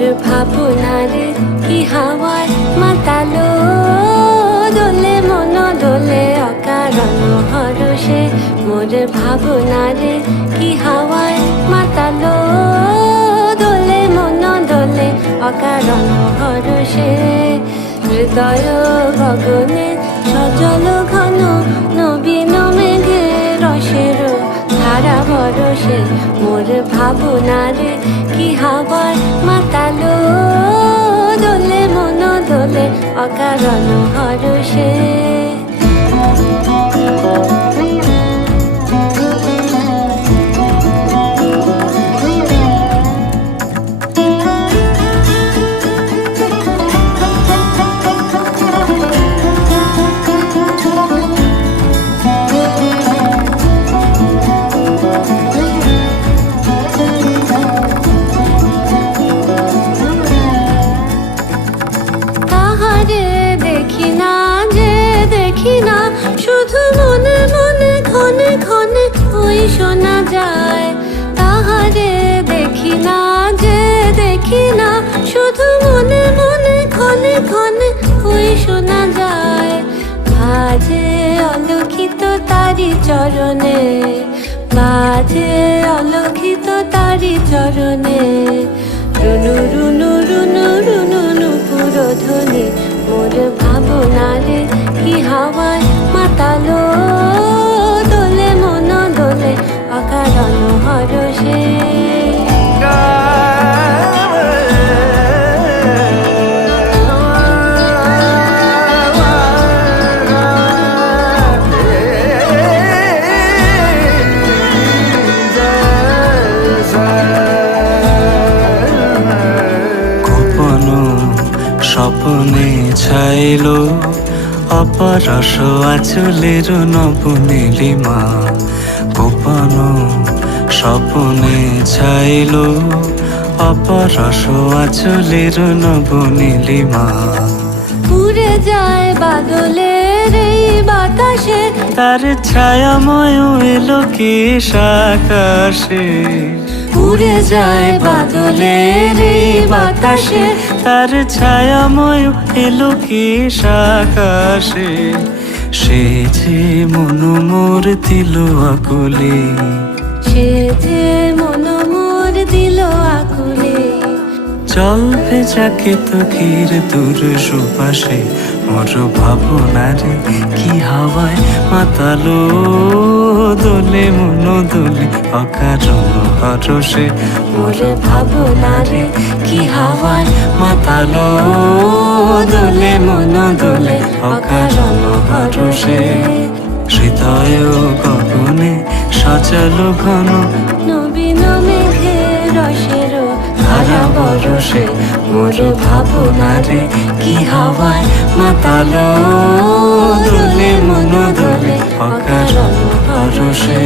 ভাবনারে কি হাওয়ায় মাতালো দোলে মন দোলে অকারণ হরষে মোর ভাবনারে কি হাওয়ায় মাতালো দোলে মন দোলে অকারণ হরষে হৃদয় গগনে সজল ঘন নবীন মেঘে রসের ধারা বরসে মোর ভাবনারে কি হাওয়ায় মাতালো দোলে মন দোলে অকারণ হরষে শুধু মনে মনে ক্ষণে ক্ষণে ওই শোনা যায় তাহারে দেখি না যে দেখি না শুধু মনে মনে ক্ষণে ক্ষণে ওই শোনা যায় বাজে অলক্ষিত তারি চরণে বাজে অলক্ষিত তারি চরণে রুনু রুনু রুনু রুনু নুপুর ধ্বনি মোর ভাবনারে কি হাওয়ায় মাতালো দোলে মন দোলে অকারণ হরষে স্বপ্নে ছাইলো অপরস আঁচলের নবনীলিমা গোপন স্বপ্নে ছাইলো অপরস আঁচলের নবনীলিমা উড়ে যায় বাদলের এই বাতাসে তার ছায়াময় এলো কি আকাশে উড়ে যায় বাদলের এই বাতাসে তার ছায়াময় এলো কি আকাশে সে যে মন মোর দিল আকুলে সে যে মন মোর দিল আকুলে জল ভেজাকে তোকের দূর সুপাশে মোর ভাবনারে কি হাওয়ায় মাতালো দোলে মন দোলে অকারণ হরষে মোর ভাবনারে কি হাওয়ায় মাতালো দোলে মন দোলে অকারণ হরষে হৃদয় গগনে সজল ঘন নবীন মেঘে রসের ধারা বরসে মোর ভাবনারে কি হাওয়ায় মাতালো দোলে মন দোলে অকারণ হরষে।